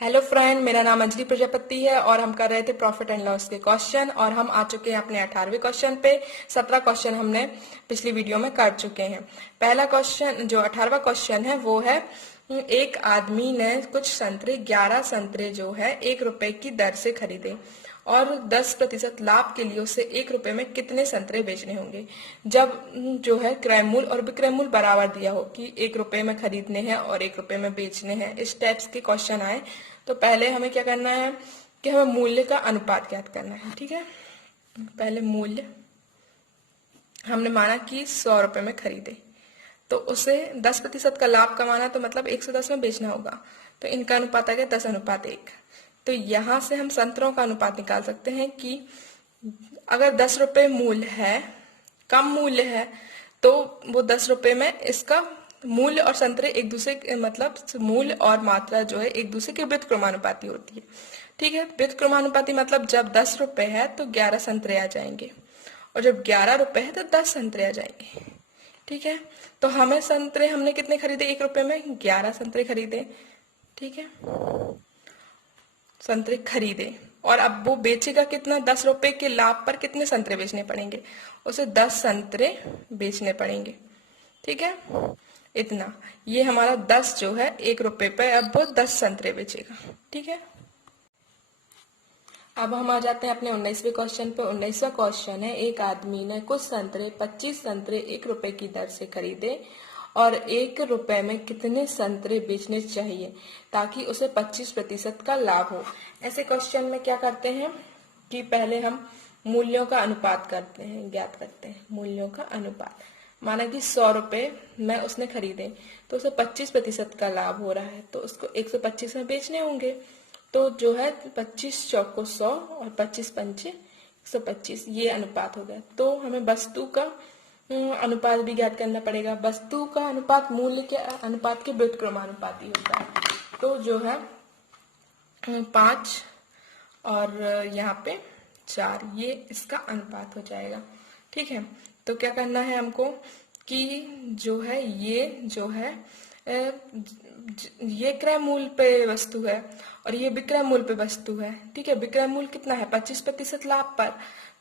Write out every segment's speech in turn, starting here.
Hello friend, मेरा नाम अंजलि प्रजापति है और हम कर रहे थे प्रॉफिट एंड लॉस के क्वेश्चन और हम आ चुके हैं अपने 18वें क्वेश्चन पे। 17 क्वेश्चन हमने पिछली वीडियो में कर चुके हैं। पहला क्वेश्चन जो 18वां क्वेश्चन है वो है, एक आदमी ने कुछ संतरे 11 संतरे जो है 1 रुपए की दर से खरीदे और 10% लाभ के लिए उसे 1 रुपए में कितने संतरे बेचने होंगे। जब जो है क्रय मूल्य और विक्रय मूल्य बराबर दिया हो कि 1 रुपए में खरीदने हैं और 1 रुपए में बेचने हैं, इस टाइप्स के क्वेश्चन आए तो पहले हमें क्या करना है कि हमें मूल्य का अनुपात ज्ञात करना है। ठीक है, पहले मूल्य हमने माना कि 100 रुपए में खरीदे तो उसे 10% का लाभ कमाना, तो मतलब 110 में बेचना होगा। तो इनका अनुपात आ गया 10:1। तो यहां से हम संतरों का अनुपात निकाल सकते हैं कि अगर 10 रुपए मूल्य है, कम मूल्य है, तो वो 10 रुपए में इसका मूल्य और संतरे एक दूसरे मतलब मूल्य और मात्रा जो है एक दूसरे के व्युत्क्रमानुपाती होती है। ठीक है, व्युत्क्रमानुपाती मतलब जब 10 रुपए है तो 11 संतरे आ जाएंगे और जब 11 रुपए है तो 10 संतरे आ जाएंगे। ठीक है, तो हमें संतरे हमने कितने खरीदे 1 रुपए में? 11 संतरे खरीदे। ठीक है, संतरे खरीदे और अब वो बेचेगा कितना? 10 रुपए के लाभ पर कितने संतरे बेचने पड़ेंगे? उसे 10 संतरे बेचने पड़ेंगे। ठीक है, इतना। ये हमारा 10 जो है 1 रुपए पे अब वो 10 संतरे बेचेगा। ठीक है, अब हम आ जाते हैं अपने 19वें क्वेश्चन पे। 19वां क्वेश्चन है, एक आदमी ने कुछ संतरे 25 संतरे 1 रुपए की दर से खरीदे और 1 रुपए में कितने संतरे बेचने चाहिए ताकि उसे 25% का लाभ हो। ऐसे क्वेश्चन में क्या करते हैं कि पहले हम मूल्यों का अनुपात करते हैं, ज्ञात करते हैं मूल्यों का अनुपात। माना कि 100 रुपए में उसने खरीदे तो उसे 25% का लाभ हो रहा है, तो उसको 125 में बेचने होंगे। तो जो है 25 चौको 100 और 25 पंचे 125, ये अनुपात हो गया। तो हमें वस्तु का अनुपात भी ज्ञात करना पड़ेगा। वस्तु का अनुपात मूल्य के अनुपात के व्युत्क्रमानुपाती होता है। तो जो है 5 और यहाँ पे 4, ये इसका अनुपात हो जाएगा। ठीक है, तो क्या करना है हमको कि जो है ये क्रय मूल्य पे वस्तु है और ये विक्रय मूल्य पे वस्तु है। ठीक है, विक्रय मूल्य कितना है? 25% लाभ पर।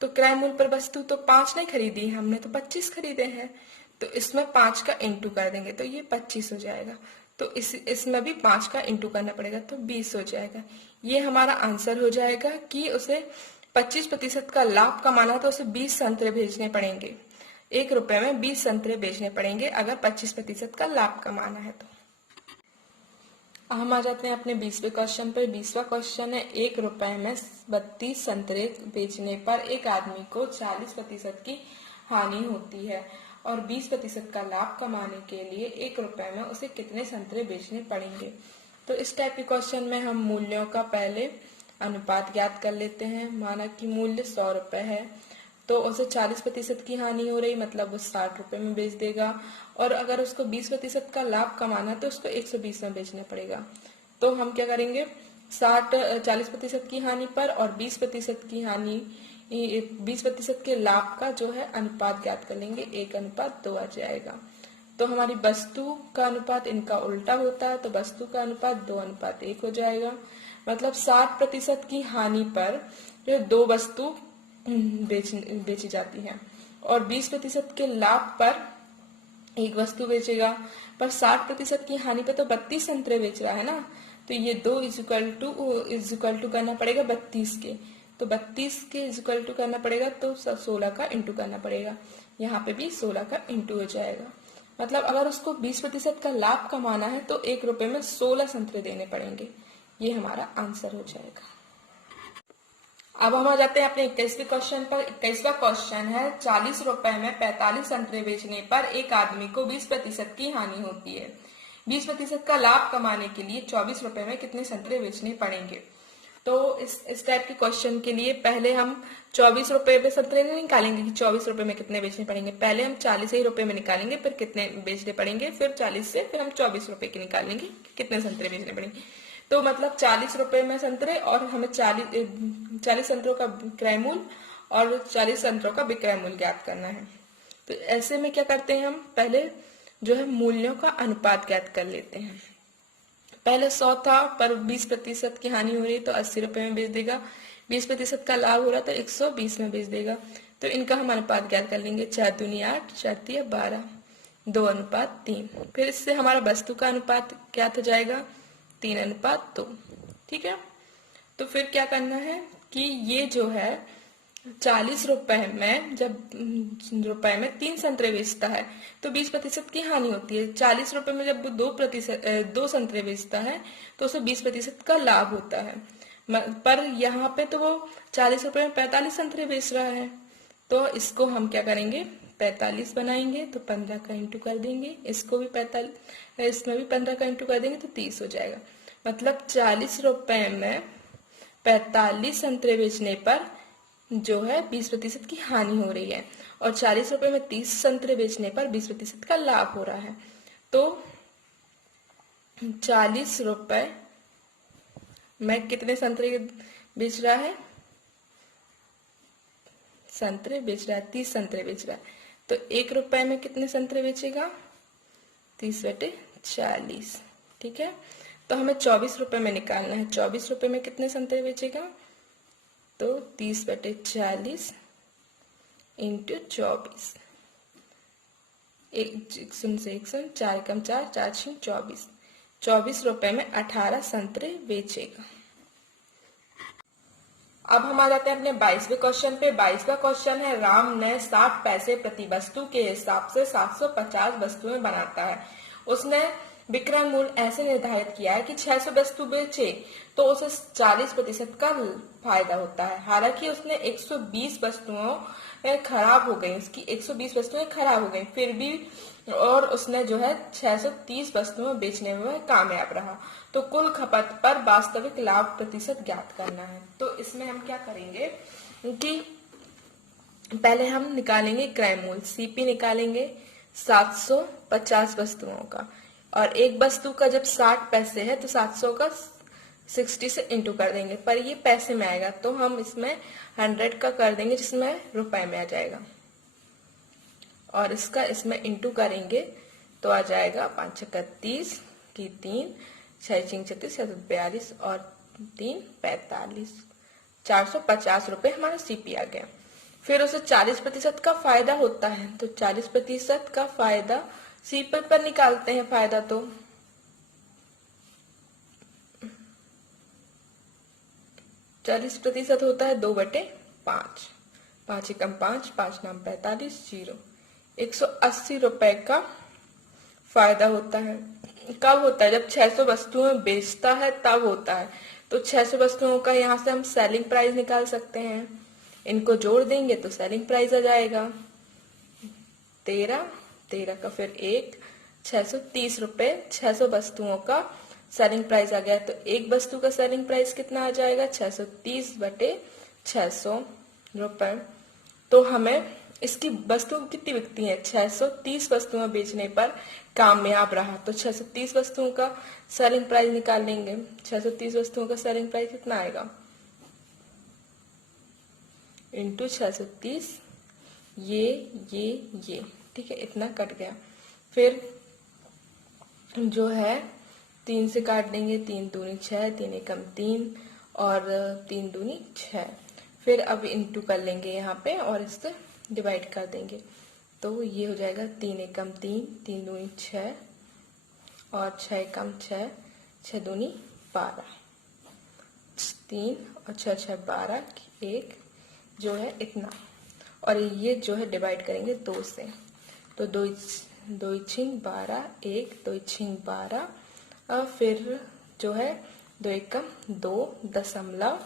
तो क्रय मूल्य पर वस्तु तो 5 नहीं खरीदी है हमने, तो 25 खरीदे हैं। तो इसमें 5 का इंटू कर देंगे तो ये 25 हो जाएगा। तो इसमें भी 5 का इंटू करना पड़ेगा तो 20 हो जाएगा। ये हमारा आंसर हो जाएगा कि उसे 25% का लाभ कमाना तो उसे 20 संतरे भेजने पड़ेंगे। 1 रुपए में 20 संतरे बेचने पड़ेंगे अगर 25% का लाभ कमाना है तो। हम आ जाते हैं अपने 20वें क्वेश्चन पर। 20वां क्वेश्चन है, 1 रुपए में 32 संतरे बेचने पर एक आदमी को 40% की हानि होती है और 20% का लाभ कमाने के लिए 1 रुपए में उसे कितने संतरे बेचने पड़ेंगे। तो इस टाइप के क्वेश्चन में हम मूल्यों का पहले अनुपात ज्ञात कर लेते हैं। माना कि मूल्य 100 रुपए है तो उसे 40% की हानि हो रही, मतलब वो 60 रुपए में बेच देगा और अगर उसको 20% का लाभ कमाना तो उसको 120 में बेचना पड़ेगा। तो हम क्या करेंगे, 40% की हानि पर और 20% की हानि 20% के लाभ का जो है अनुपात ज्ञात कर लेंगे, 1:2 आ जाएगा। तो हमारी वस्तु का अनुपात इनका उल्टा होता है तो वस्तु का अनुपात 2:1 हो जाएगा। मतलब 60% की हानि पर जो 2 वस्तु बेची जाती है और 20% के लाभ पर 1 वस्तु बेचेगा। पर 60% की हानि पे तो 32 संतरे बेच रहा है ना, तो ये 2 इज इक्वल टू करना पड़ेगा 32 के। तो 32 के इज इक्वल टू करना पड़ेगा तो 16 का इंटू करना पड़ेगा। यहाँ पे भी 16 का इंटू हो जाएगा। मतलब अगर उसको 20% का लाभ कमाना है तो 1 रुपए में 16 संतरे देने पड़ेंगे। ये हमारा आंसर हो जाएगा। अब हम आ जाते हैं अपने 21वें क्वेश्चन पर। 21वां क्वेश्चन है, 40 रुपए में 45 संतरे बेचने पर एक आदमी को 20% की हानि होती है। 20% का लाभ कमाने के लिए 24 रुपए में कितने संतरे बेचने पड़ेंगे। तो इस टाइप के क्वेश्चन के लिए पहले हम 24 रुपए पे संतरे नहीं निकालेंगे कि 24 रुपए में कितने बेचने पड़ेंगे। पहले हम 40 ही रुपए में निकालेंगे, फिर कितने बेचने पड़ेंगे, फिर 40 से फिर हम 24 रुपए के निकालेंगे कितने संतरे बेचने पड़ेंगे। तो मतलब 40 रुपए में संतरे और हमें 40 संतरों का क्रय मूल्य और 40 संतरों का विक्रय मूल्य ज्ञात करना है। तो ऐसे में क्या करते हैं, हम पहले जो है मूल्यों का अनुपात ज्ञात कर लेते हैं। पहले 100 था पर 20% की हानि हो रही तो 80 रुपए में बेच देगा। 20% का लाभ हो रहा तो 120 में बेच देगा। तो इनका हम अनुपात ज्ञात कर लेंगे। 4 दूनी 8, 4 तिया 12, 2:3। फिर इससे हमारा वस्तु का अनुपात क्या हो जाएगा? 3:2। ठीक है। तो फिर क्या करना है कि ये जो है 40 रुपए में, जब रुपए में 3 संतरे बेचता है तो 20% की हानि होती है। 40 रुपए में जब वो 2 संतरे बेचता है तो उसे 20% का लाभ होता है। पर यहाँ पे तो वो 40 रुपए में 45 संतरे बेच रहा है। तो इसको हम क्या करेंगे? 45 बनाएंगे तो 15 का इंटू कर देंगे। इसको भी 45, इसमें भी 15 का इंटू कर देंगे तो 30 हो जाएगा। मतलब 40 रुपए में 45 संतरे बेचने पर जो है 20% की हानि हो रही है, और 40 रुपए में 30 संतरे बेचने पर 20% का लाभ हो रहा है। तो 40 रुपए में कितने संतरे बेच रहा है? संतरे बेच रहा है, 30 संतरे बेच रहा है। तो 1 रुपए में कितने संतरे बेचेगा? 30/40। ठीक है। तो हमें 24 रुपए में निकालना है। 24 रुपए में कितने संतरे बेचेगा? तो 30/40 इंटू 24। 4 कम 4, 4 6 24। 24 रुपए में 18 संतरे बेचेगा। अब हम आ जाते हैं अपने 22वें क्वेश्चन पे। 22वां क्वेश्चन है, राम ने 60 पैसे प्रति वस्तु के हिसाब से 750 वस्तुएं बनाता है। उसने विक्रय मूल्य ऐसे निर्धारित किया है कि 600 वस्तु बेचे तो उसे 40% का फायदा होता है। हालांकि उसने 120 वस्तुओं खराब हो गई, उसकी 120 वस्तुएं खराब हो गई, फिर भी और उसने जो है 630 वस्तुएं बेचने में कामयाब रहा। तो कुल खपत पर वास्तविक लाभ प्रतिशत ज्ञात करना है। तो इसमें हम क्या करेंगे कि पहले हम निकालेंगे क्रय मूल्य, सीपी निकालेंगे 750 वस्तुओं का, और एक वस्तु का जब 60 पैसे है तो 700 का 60 से इंटू कर देंगे, पर ये पैसे में आएगा तो हम इसमें 100 का कर देंगे जिसमें रुपए में आ जाएगा, और इसका इसमें इंटू करेंगे तो आ जाएगा 5 छक्का 30 की 3, 6 छिंग 36, 42 और 3 45। 450 रुपए हमारा सीपी आ गया। फिर उसे 40% का फायदा होता है, तो 40% का फायदा सीपी पर निकालते हैं। फायदा तो 40% होता है 2/5। 5 एकम 5, 5 नाम 45, 0। 180 रुपए का फायदा होता है। कब होता है? जब 600 वस्तुएं बेचता है तब होता है। तो 600 वस्तुओं का यहाँ से हम सेलिंग प्राइस निकाल सकते हैं। इनको जोड़ देंगे तो सेलिंग प्राइस आ जाएगा 13, 13 का फिर 1, 630 रुपए 600 वस्तुओं का सेलिंग प्राइस आ गया। तो एक वस्तु का सेलिंग प्राइस कितना आ जाएगा? 630/600 रुपए। तो हमें इसकी वस्तु कितनी बिकती है? 630 वस्तुएं बेचने पर कामयाब रहा, तो 630 वस्तुओं का सेलिंग प्राइस निकाल लेंगे। 630 वस्तुओं का सेलिंग प्राइस कितना आएगा? इंटू 630, ये ठीक है, इतना कट गया। फिर जो है 3 से काट देंगे, 3 दूनी 6, 3 एकम 3 और 3 दूनी 6। फिर अब इंटू कर लेंगे यहाँ पे और इससे डिवाइड कर देंगे, तो ये हो जाएगा 3 एकम 3, 3 दूनी 6 और 6 एकम 6, 6 दूनी 12, 3 और 6 6 12, 1 जो है इतना। और ये जो है डिवाइड करेंगे 2 से, तो 2 छिंग 12, 1 2 छिंग 12, और फिर जो है 2 एकम 2 दशमलव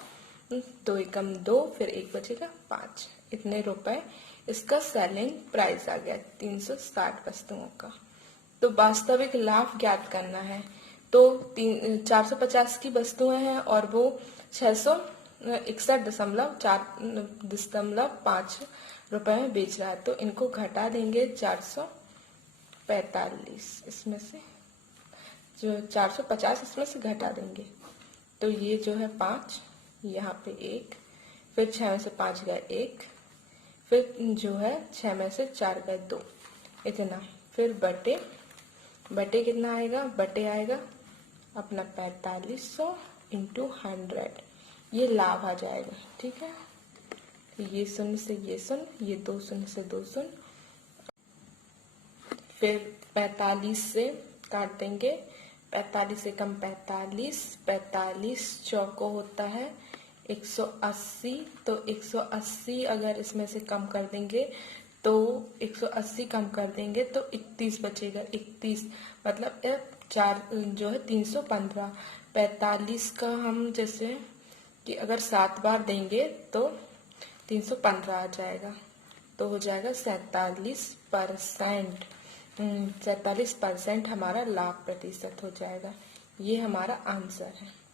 2 एकम 2, फिर 1 बचेगा 5। इतने रुपए इसका सेलिंग प्राइस आ गया 360 वस्तुओं का। तो वास्तविक लाभ ज्ञात करना है। तो 450 की वस्तुएं हैं और वो 661.5 रुपए में बेच रहा है, तो इनको घटा देंगे 445 इसमें से, जो 450 इसमें से घटा देंगे, तो ये जो है 5, यहाँ पे 1, फिर 6 में से 5 गए 1, फिर जो है 6 में से 4 गए 2, इतना। फिर बटे कितना आएगा? बटे आएगा अपना 4500 इंटू 100, ये लाभ आ जाएगा। ठीक है, ये शून्य से ये शून्य, ये 2 शून्य से 2 शून्य, फिर 45 से काट देंगे, 45 से कम 45, 45 चौको होता है 180, तो 180 अगर इसमें से कम कर देंगे तो 180 कम कर देंगे तो 31 बचेगा। 31 मतलब 4 जो है 315। 45 का हम जैसे कि अगर 7 बार देंगे तो 315 आ जाएगा, तो हो जाएगा 47%। 47% हमारा लाभ प्रतिशत हो जाएगा। ये हमारा आंसर है।